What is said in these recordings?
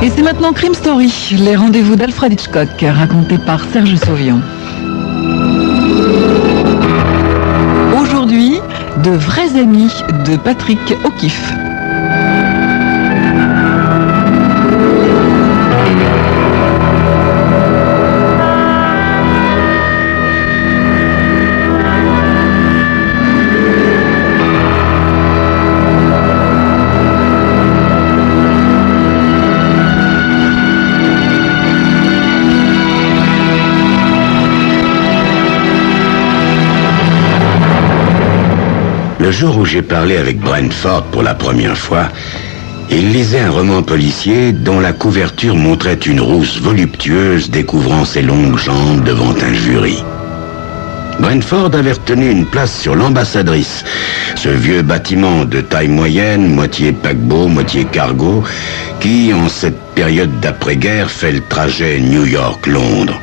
Et c'est maintenant Crime Story, les rendez-vous d'Alfred Hitchcock, racontés par Serge Sauvion. Aujourd'hui, de vrais amis de Patrick O'Keefe. Le jour où j'ai parlé avec Brentford pour la première fois, il lisait un roman policier dont la couverture montrait une rousse voluptueuse découvrant ses longues jambes devant un jury. Brentford avait retenu une place sur l'ambassadrice, ce vieux bâtiment de taille moyenne, moitié paquebot, moitié cargo, qui, en cette période d'après-guerre, fait le trajet New York-Londres.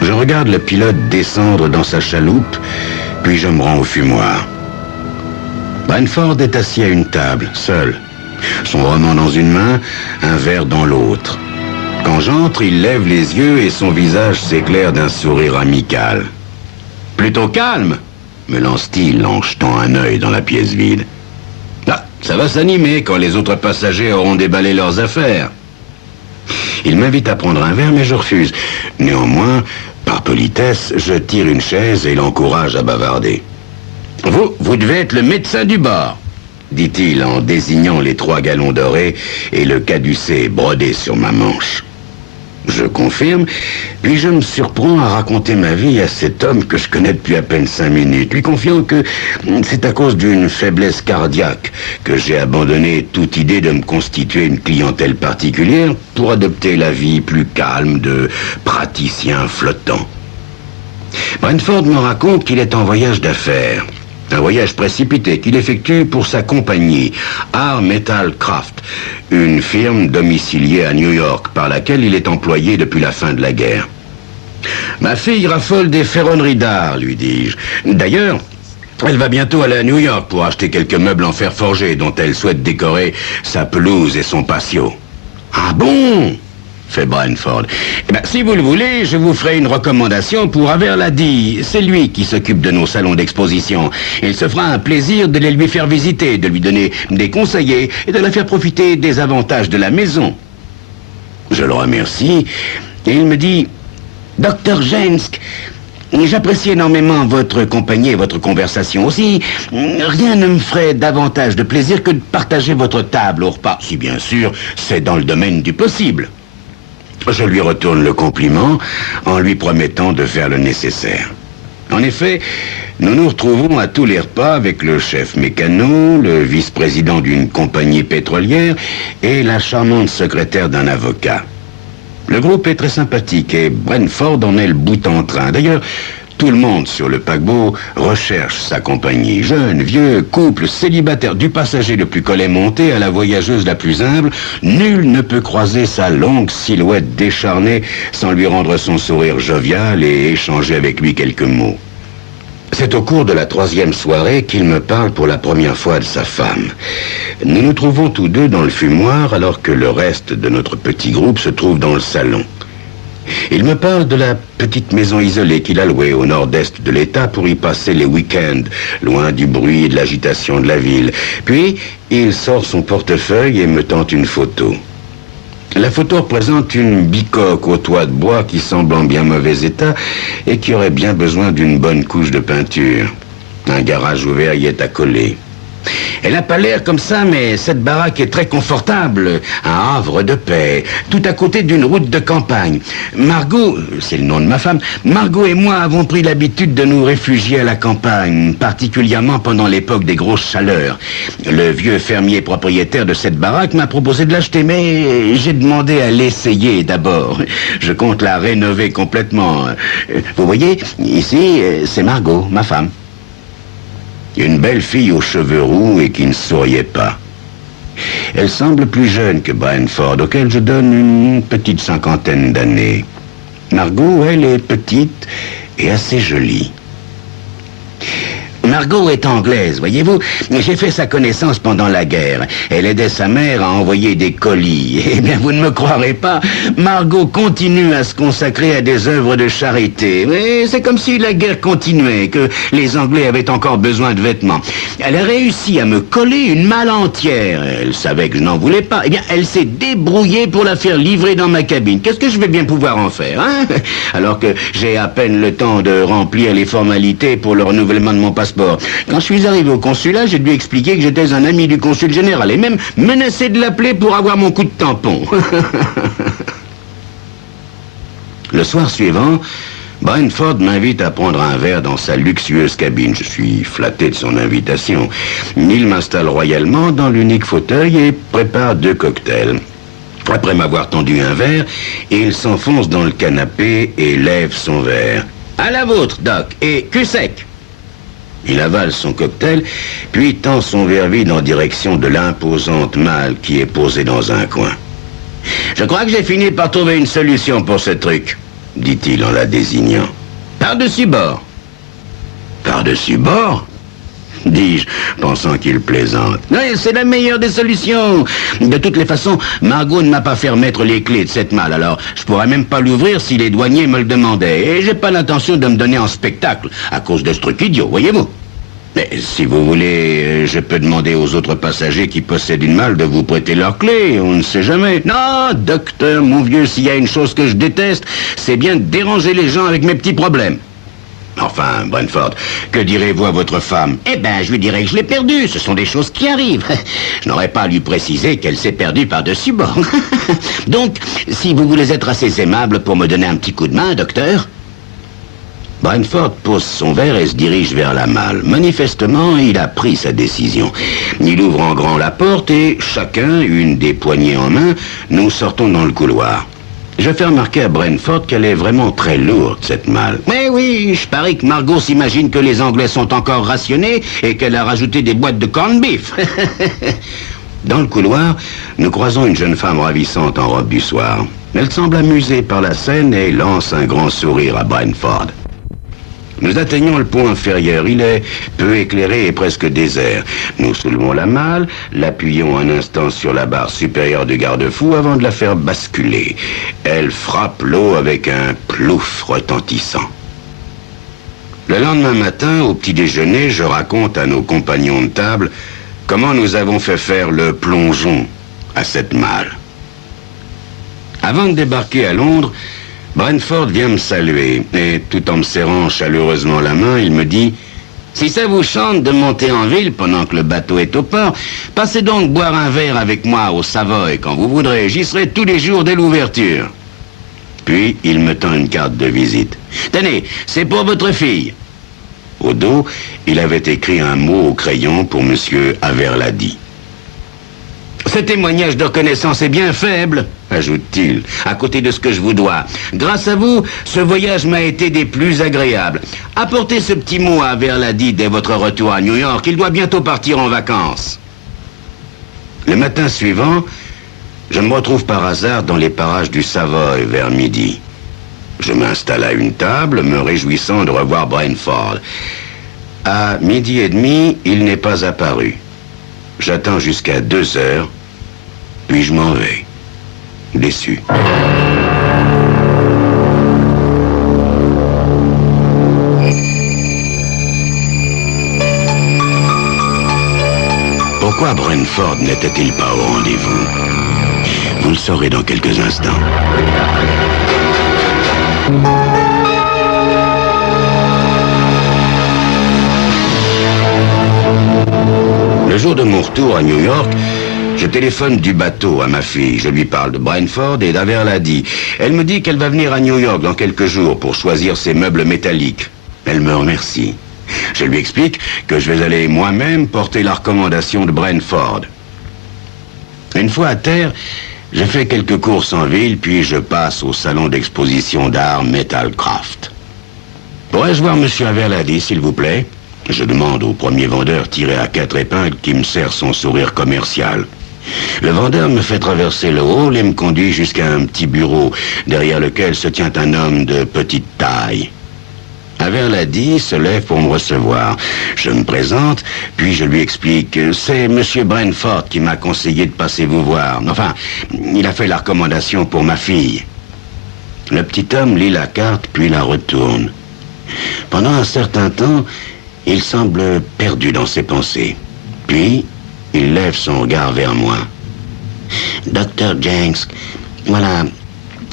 Je regarde le pilote descendre dans sa chaloupe, puis je me rends au fumoir. Brentford est assis à une table, seul. Son roman dans une main, un verre dans l'autre. Quand j'entre, il lève les yeux et son visage s'éclaire d'un sourire amical. « Plutôt calme !» me lance-t-il en jetant un œil dans la pièce vide. « Ah, ça va s'animer quand les autres passagers auront déballé leurs affaires. » Il m'invite à prendre un verre, mais je refuse. Néanmoins, par politesse, je tire une chaise et l'encourage à bavarder. « Vous devez être le médecin du bar, » dit-il en désignant les 3 galons dorés et le caducée brodé sur ma manche. Je confirme, puis je me surprends à raconter ma vie à cet homme que je connais depuis à peine 5 minutes, lui confiant que c'est à cause d'une faiblesse cardiaque que j'ai abandonné toute idée de me constituer une clientèle particulière pour adopter la vie plus calme de praticien flottant. Brentford me raconte qu'il est en voyage d'affaires. Un voyage précipité qu'il effectue pour sa compagnie, Ar-Metal Craft, une firme domiciliée à New York par laquelle il est employé depuis la fin de la guerre. « Ma fille raffole des ferronneries d'art, lui dis-je. D'ailleurs, elle va bientôt aller à New York pour acheter quelques meubles en fer forgé dont elle souhaite décorer sa pelouse et son patio. »« Ah bon ?» fait Brentford. « Eh bien, si vous le voulez, je vous ferai une recommandation pour Averladi. C'est lui qui s'occupe de nos salons d'exposition. Il se fera un plaisir de les lui faire visiter, de lui donner des conseillers et de la faire profiter des avantages de la maison. » Je le remercie et il me dit « Dr. Jensk, j'apprécie énormément votre compagnie et votre conversation aussi. Rien ne me ferait davantage de plaisir que de partager votre table au repas, si bien sûr c'est dans le domaine du possible. » Je lui retourne le compliment en lui promettant de faire le nécessaire. En effet, nous nous retrouvons à tous les repas avec le chef mécano, le vice-président d'une compagnie pétrolière et la charmante secrétaire d'un avocat. Le groupe est très sympathique et Brentford en est le bout en train. D'ailleurs, tout le monde sur le paquebot recherche sa compagnie. Jeunes, vieux, couples, célibataires, du passager le plus collet monté à la voyageuse la plus humble, nul ne peut croiser sa longue silhouette décharnée sans lui rendre son sourire jovial et échanger avec lui quelques mots. C'est au cours de la 3e soirée qu'il me parle pour la première fois de sa femme. Nous nous trouvons tous deux dans le fumoir alors que le reste de notre petit groupe se trouve dans le salon. Il me parle de la petite maison isolée qu'il a louée au nord-est de l'État pour y passer les week-ends, loin du bruit et de l'agitation de la ville. Puis, il sort son portefeuille et me tente une photo. La photo représente une bicoque au toit de bois qui semble en bien mauvais état et qui aurait bien besoin d'une bonne couche de peinture. Un garage ouvert y est accolé. Elle n'a pas l'air comme ça, mais cette baraque est très confortable, un havre de paix, tout à côté d'une route de campagne. Margot, c'est le nom de ma femme, Margot et moi avons pris l'habitude de nous réfugier à la campagne, particulièrement pendant l'époque des grosses chaleurs. Le vieux fermier propriétaire de cette baraque m'a proposé de l'acheter, mais j'ai demandé à l'essayer d'abord. Je compte la rénover complètement. Vous voyez, ici, c'est Margot, ma femme. Une belle fille aux cheveux roux et qui ne souriait pas. Elle semble plus jeune que Brentford, auquel je donne une petite 50aine d'années. Margot, elle, est petite et assez jolie. Margot est anglaise, voyez-vous. J'ai fait sa connaissance pendant la guerre. Elle aidait sa mère à envoyer des colis. Eh bien, vous ne me croirez pas, Margot continue à se consacrer à des œuvres de charité. Mais c'est comme si la guerre continuait, que les Anglais avaient encore besoin de vêtements. Elle a réussi à me coller une malle entière. Elle savait que je n'en voulais pas. Eh bien, elle s'est débrouillée pour la faire livrer dans ma cabine. Qu'est-ce que je vais bien pouvoir en faire, hein? Alors que j'ai à peine le temps de remplir les formalités pour le renouvellement de mon passeport. Quand je suis arrivé au consulat, j'ai dû expliquer que j'étais un ami du consul général et même menacé de l'appeler pour avoir mon coup de tampon. Le soir suivant, Brentford m'invite à prendre un verre dans sa luxueuse cabine. Je suis flatté de son invitation. Il m'installe royalement dans l'unique fauteuil et prépare 2 cocktails. Après m'avoir tendu un verre, il s'enfonce dans le canapé et lève son verre. À la vôtre, Doc, et cul sec. Il avale son cocktail, puis tend son verre vide en direction de l'imposante malle qui est posée dans un coin. « Je crois que j'ai fini par trouver une solution pour ce truc, » dit-il en la désignant. « Par-dessus bord. »« Par-dessus bord ?» dis-je, pensant qu'il plaisante. « Oui, c'est la meilleure des solutions. De toutes les façons, Margot ne m'a pas fait remettre les clés de cette malle, alors je pourrais même pas l'ouvrir si les douaniers me le demandaient. Et j'ai pas l'intention de me donner en spectacle à cause de ce truc idiot, voyez-vous. Mais si vous voulez, je peux demander aux autres passagers qui possèdent une malle de vous prêter leurs clés, on ne sait jamais. Non, docteur, mon vieux, s'il y a une chose que je déteste, c'est bien de déranger les gens avec mes petits problèmes. Enfin, Brentford, que direz-vous à votre femme? Eh ben, je lui dirai que je l'ai perdue. Ce sont des choses qui arrivent. Je n'aurais pas à lui préciser qu'elle s'est perdue par-dessus bord. Donc, si vous voulez être assez aimable pour me donner un petit coup de main, docteur. Brentford pose son verre et se dirige vers la malle. Manifestement, il a pris sa décision. Il ouvre en grand la porte et chacun, une des poignées en main, nous sortons dans le couloir. Je fais remarquer à Brentford qu'elle est vraiment très lourde, cette malle. Mais oui, je parie que Margot s'imagine que les Anglais sont encore rationnés et qu'elle a rajouté des boîtes de corned beef. Dans le couloir, nous croisons une jeune femme ravissante en robe du soir. Elle semble amusée par la scène et lance un grand sourire à Brentford. Nous atteignons le pont inférieur. Il est peu éclairé et presque désert. Nous soulevons la malle, l'appuyons un instant sur la barre supérieure du garde-fou avant de la faire basculer. Elle frappe l'eau avec un plouf retentissant. Le lendemain matin, au petit déjeuner, je raconte à nos compagnons de table comment nous avons fait faire le plongeon à cette malle. Avant de débarquer à Londres, Brentford vient me saluer, et tout en me serrant chaleureusement la main, il me dit « Si ça vous chante de monter en ville pendant que le bateau est au port, passez donc boire un verre avec moi au Savoy quand vous voudrez, j'y serai tous les jours dès l'ouverture. » Puis il me tend une carte de visite. « Tenez, c'est pour votre fille. » Au dos, il avait écrit un mot au crayon pour monsieur Averladi. Ce témoignage de reconnaissance est bien faible, ajoute-t-il, à côté de ce que je vous dois. Grâce à vous, ce voyage m'a été des plus agréables. Apportez ce petit mot à Averladi dès votre retour à New York. Il doit bientôt partir en vacances. Le matin suivant, je me retrouve par hasard dans les parages du Savoy vers midi. Je m'installe à une table, me réjouissant de revoir Brentford. À 12h30, il n'est pas apparu. J'attends jusqu'à 2 heures, puis je m'en vais, déçu. Pourquoi Brentford n'était-il pas au rendez-vous? Vous le saurez dans quelques instants. Le jour de mon retour à New York, je téléphone du bateau à ma fille. Je lui parle de Brentford et d'Averladi. Elle me dit qu'elle va venir à New York dans quelques jours pour choisir ses meubles métalliques. Elle me remercie. Je lui explique que je vais aller moi-même porter la recommandation de Brentford. Une fois à terre, je fais quelques courses en ville, puis je passe au salon d'exposition d'art Metalcraft. Pourrais-je voir monsieur Averladi, s'il vous plaît? Je demande au premier vendeur tiré à 4 épingles qui me sert son sourire commercial. Le vendeur me fait traverser le hall et me conduit jusqu'à un petit bureau, derrière lequel se tient un homme de petite taille. Averladi se lève pour me recevoir. Je me présente, puis je lui explique « C'est Monsieur Brentford qui m'a conseillé de passer vous voir. Enfin, il a fait la recommandation pour ma fille. » Le petit homme lit la carte, puis la retourne. Pendant un certain temps, il semble perdu dans ses pensées. Puis, il lève son regard vers moi. « Dr. Jenks, voilà...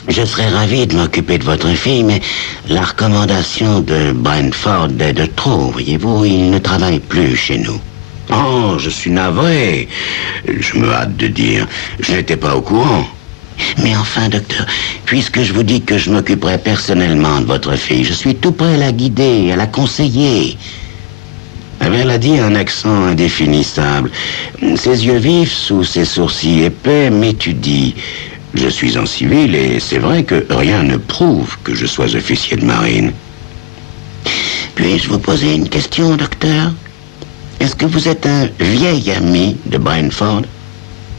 Je serais ravi de m'occuper de votre fille, mais la recommandation de Brentford est de trop, voyez-vous, il ne travaille plus chez nous. Oh, je suis navré. Je me hâte de dire, je n'étais pas au courant. Mais enfin, docteur, puisque je vous dis que je m'occuperai personnellement de votre fille, je suis tout prêt à la guider, à la conseiller. Elle a dit un accent indéfinissable. Ses yeux vifs sous ses sourcils épais m'étudient. Je suis en civil et c'est vrai que rien ne prouve que je sois officier de marine. Puis-je vous poser une question, docteur? Est-ce que vous êtes un vieil ami de Brentford?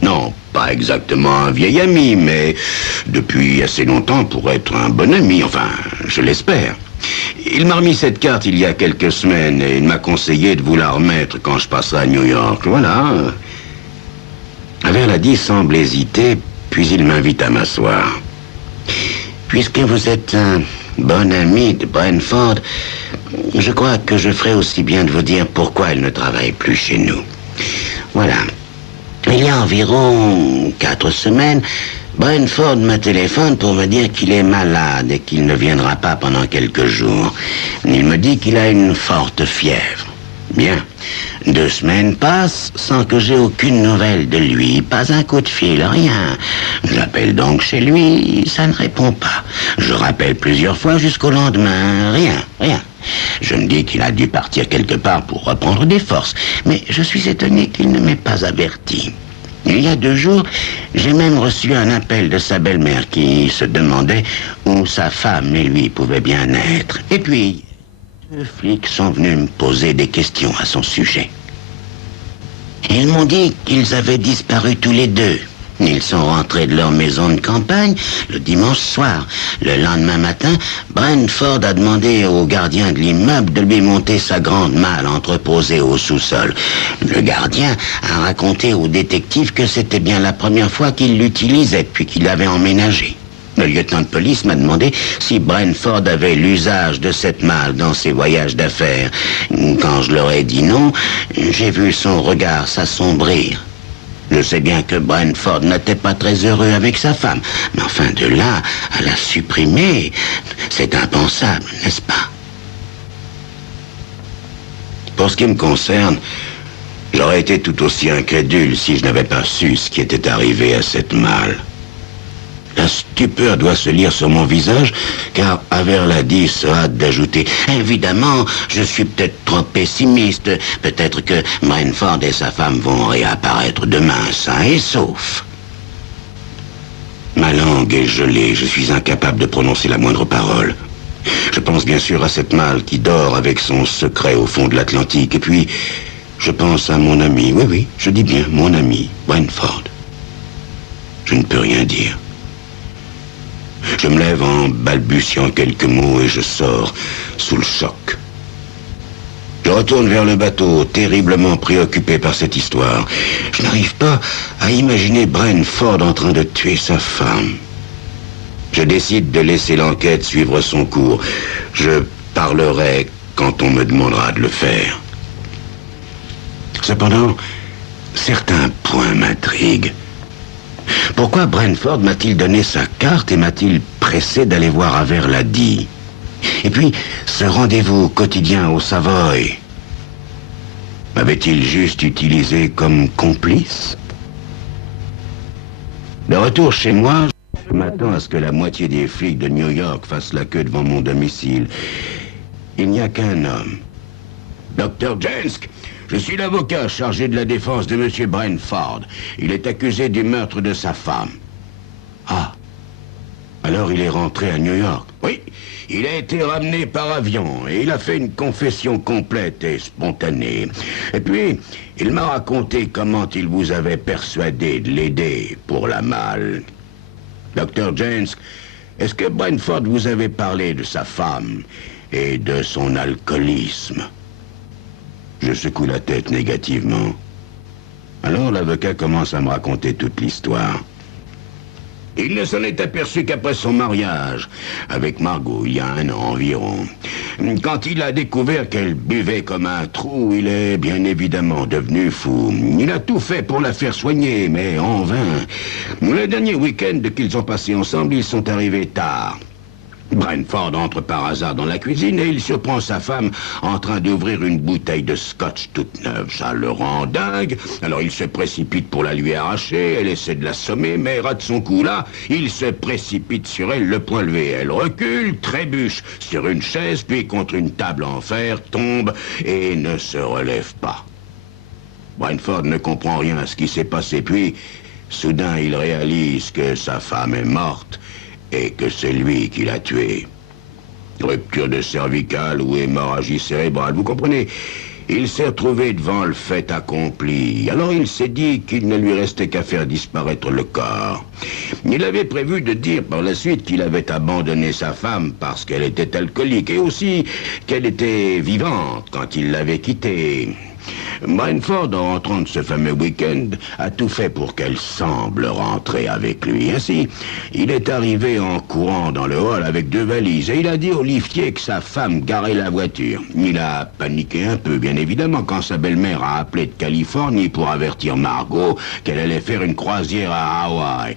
Non, pas exactement un vieil ami, mais depuis assez longtemps pour être un bon ami, enfin, je l'espère. Il m'a remis cette carte il y a quelques semaines et il m'a conseillé de vous la remettre quand je passerai à New York, voilà. Averladi semble hésiter, puis il m'invite à m'asseoir. Puisque vous êtes un bon ami de Brentford, je crois que je ferai aussi bien de vous dire pourquoi elle ne travaille plus chez nous. Voilà. Il y a environ 4 semaines, Brentford me téléphone pour me dire qu'il est malade et qu'il ne viendra pas pendant quelques jours. Il me dit qu'il a une forte fièvre. Bien. 2 semaines passent sans que j'ai aucune nouvelle de lui, pas un coup de fil, rien. J'appelle donc chez lui, ça ne répond pas. Je rappelle plusieurs fois jusqu'au lendemain, rien. Je me dis qu'il a dû partir quelque part pour reprendre des forces, mais je suis étonné qu'il ne m'ait pas averti. Il y a 2 jours, j'ai même reçu un appel de sa belle-mère qui se demandait où sa femme et lui pouvaient bien être. Et puis... 2 flics sont venus me poser des questions à son sujet. Ils m'ont dit qu'ils avaient disparu tous les 2. Ils sont rentrés de leur maison de campagne le dimanche soir. Le lendemain matin, Brentford a demandé au gardien de l'immeuble de lui monter sa grande malle entreposée au sous-sol. Le gardien a raconté au détective que c'était bien la première fois qu'il l'utilisait depuis qu'il l'avait emménagé. Le lieutenant de police m'a demandé si Brentford avait l'usage de cette malle dans ses voyages d'affaires. Quand je leur ai dit non, j'ai vu son regard s'assombrir. Je sais bien que Brentford n'était pas très heureux avec sa femme, mais enfin de là à la supprimer, c'est impensable, n'est-ce pas? Pour ce qui me concerne, j'aurais été tout aussi incrédule si je n'avais pas su ce qui était arrivé à cette malle. La stupeur doit se lire sur mon visage, car Averladi se hâte d'ajouter « Évidemment, je suis peut-être trop pessimiste. Peut-être que Brentford et sa femme vont réapparaître demain, sains et saufs. » Ma langue est gelée, je suis incapable de prononcer la moindre parole. Je pense bien sûr à cette malle qui dort avec son secret au fond de l'Atlantique, et puis je pense à mon ami, oui, je dis bien mon ami, Brentford. Je ne peux rien dire. Je me lève en balbutiant quelques mots et je sors sous le choc. Je retourne vers le bateau, terriblement préoccupé par cette histoire. Je n'arrive pas à imaginer Brentford en train de tuer sa femme. Je décide de laisser l'enquête suivre son cours. Je parlerai quand on me demandera de le faire. Cependant, certains points m'intriguent. Pourquoi Brentford m'a-t-il donné sa carte et m'a-t-il pressé d'aller voir Averladi? Et puis, ce rendez-vous quotidien au Savoy, m'avait-il juste utilisé comme complice? De retour chez moi, je m'attends à ce que la moitié des flics de New York fassent la queue devant mon domicile. Il n'y a qu'un homme. Dr. Jenks, je suis l'avocat chargé de la défense de M. Brentford. Il est accusé du meurtre de sa femme. Ah. Alors il est rentré à New York. Oui, il a été ramené par avion et il a fait une confession complète et spontanée. Et puis, il m'a raconté comment il vous avait persuadé de l'aider pour la malle. Dr. Jenks, est-ce que Brentford vous avait parlé de sa femme et de son alcoolisme. Je secoue la tête négativement. Alors l'avocat commence à me raconter toute l'histoire. Il ne s'en est aperçu qu'après son mariage avec Margot, il y a 1 an environ. Quand il a découvert qu'elle buvait comme un trou, il est bien évidemment devenu fou. Il a tout fait pour la faire soigner, mais en vain. Le dernier week-end qu'ils ont passé ensemble, ils sont arrivés tard. Brentford entre par hasard dans la cuisine et il surprend sa femme en train d'ouvrir une bouteille de scotch toute neuve. Ça le rend dingue. Alors il se précipite pour la lui arracher. Elle essaie de l'assommer, mais rate son coup là. Il se précipite sur elle, le poing levé. Elle recule, trébuche sur une chaise, puis contre une table en fer, tombe et ne se relève pas. Brentford ne comprend rien à ce qui s'est passé. Puis, soudain, il réalise que sa femme est morte et que c'est lui qui l'a tué. Rupture de cervicale ou hémorragie cérébrale, vous comprenez? Il s'est retrouvé devant le fait accompli. Alors il s'est dit qu'il ne lui restait qu'à faire disparaître le corps. Il avait prévu de dire par la suite qu'il avait abandonné sa femme parce qu'elle était alcoolique et aussi qu'elle était vivante quand il l'avait quittée. Brentford, en rentrant de ce fameux week-end, a tout fait pour qu'elle semble rentrer avec lui. Ainsi, il est arrivé en courant dans le hall avec 2 valises et il a dit au liftier que sa femme garait la voiture. Il a paniqué un peu, bien évidemment, quand sa belle-mère a appelé de Californie pour avertir Margot qu'elle allait faire une croisière à Hawaï.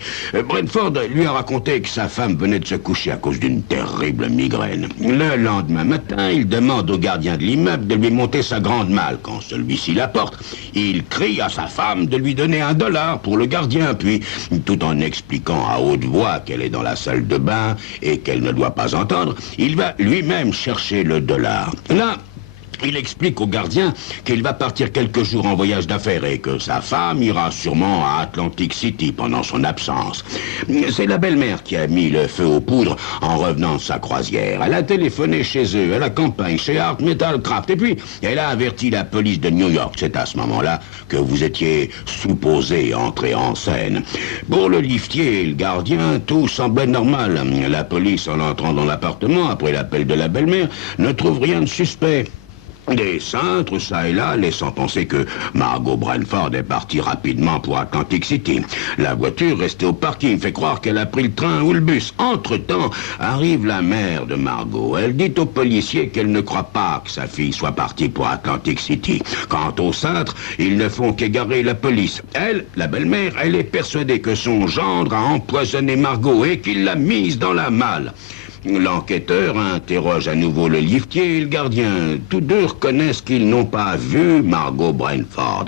Brentford lui a raconté que sa femme venait de se coucher à cause d'une terrible migraine. Le lendemain matin, il demande au gardien de l'immeuble de lui monter sa grande malle. Quand celui-ci la porte, il crie à sa femme de lui donner $1 pour le gardien, puis, tout en expliquant à haute voix qu'elle est dans la salle de bain et qu'elle ne doit pas entendre, il va lui-même chercher le $. Là, il explique au gardien qu'il va partir quelques jours en voyage d'affaires et que sa femme ira sûrement à Atlantic City pendant son absence. C'est la belle-mère qui a mis le feu aux poudres en revenant de sa croisière. Elle a téléphoné chez eux, à la campagne, chez Art Metal Craft, et puis elle a averti la police de New York. C'est à ce moment-là que vous étiez supposé entrer en scène. Pour le liftier et le gardien, tout semblait normal. La police, en entrant dans l'appartement, après l'appel de la belle-mère, ne trouve rien de suspect. Des cintres, ça et là, laissant penser que Margot Brentford est partie rapidement pour Atlantic City. La voiture, restée au parking, fait croire qu'elle a pris le train ou le bus. Entre-temps, arrive la mère de Margot. Elle dit aux policiers qu'elle ne croit pas que sa fille soit partie pour Atlantic City. Quant aux cintres, ils ne font qu'égarer la police. Elle, la belle-mère, elle est persuadée que son gendre a empoisonné Margot et qu'il l'a mise dans la malle. L'enquêteur interroge à nouveau le liftier et le gardien. Tous deux reconnaissent qu'ils n'ont pas vu Margot Brentford.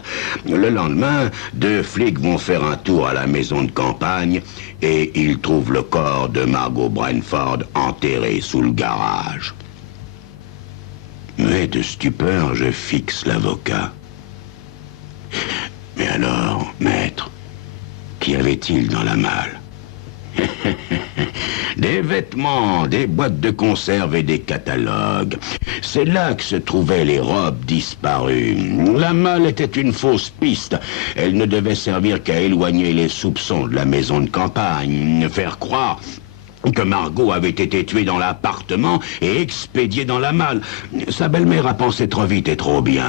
Le lendemain, 2 flics vont faire un tour à la maison de campagne et ils trouvent le corps de Margot Brentford enterré sous le garage. Mais de stupeur, je fixe l'avocat. Mais alors, maître, qu'y avait-il dans la malle? Des vêtements, des boîtes de conserve et des catalogues. C'est là que se trouvaient les robes disparues. La malle était une fausse piste. Elle ne devait servir qu'à éloigner les soupçons de la maison de campagne, faire croire que Margot avait été tuée dans l'appartement et expédiée dans la malle. Sa belle-mère a pensé trop vite et trop bien.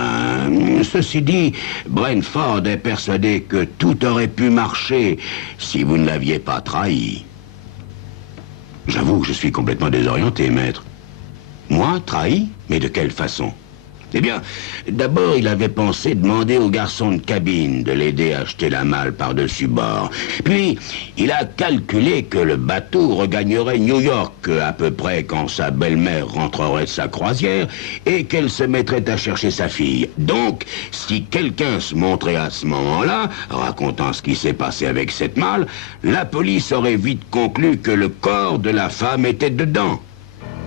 Ceci dit, Brentford est persuadé que tout aurait pu marcher si vous ne l'aviez pas trahi. J'avoue que je suis complètement désorienté, maître. Moi, trahi? Mais de quelle façon? Eh bien, d'abord, il avait pensé demander au garçon de cabine de l'aider à acheter la malle par-dessus bord. Puis, il a calculé que le bateau regagnerait New York à peu près quand sa belle-mère rentrerait de sa croisière et qu'elle se mettrait à chercher sa fille. Donc, si quelqu'un se montrait à ce moment-là, racontant ce qui s'est passé avec cette malle, la police aurait vite conclu que le corps de la femme était dedans.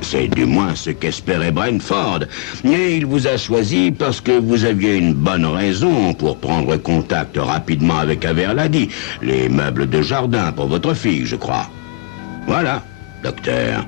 C'est du moins ce qu'espérait Brentford. Et il vous a choisi parce que vous aviez une bonne raison pour prendre contact rapidement avec Averlady, les meubles de jardin pour votre fille, je crois. Voilà, docteur.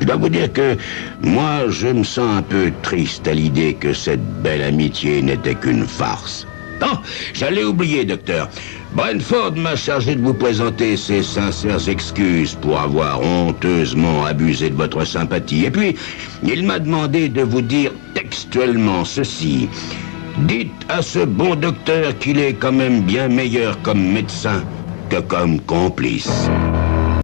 Je dois vous dire que moi, je me sens un peu triste à l'idée que cette belle amitié n'était qu'une farce. Oh, j'allais oublier, docteur. Brentford m'a chargé de vous présenter ses sincères excuses pour avoir honteusement abusé de votre sympathie. Et puis, il m'a demandé de vous dire textuellement ceci. Dites à ce bon docteur qu'il est quand même bien meilleur comme médecin que comme complice.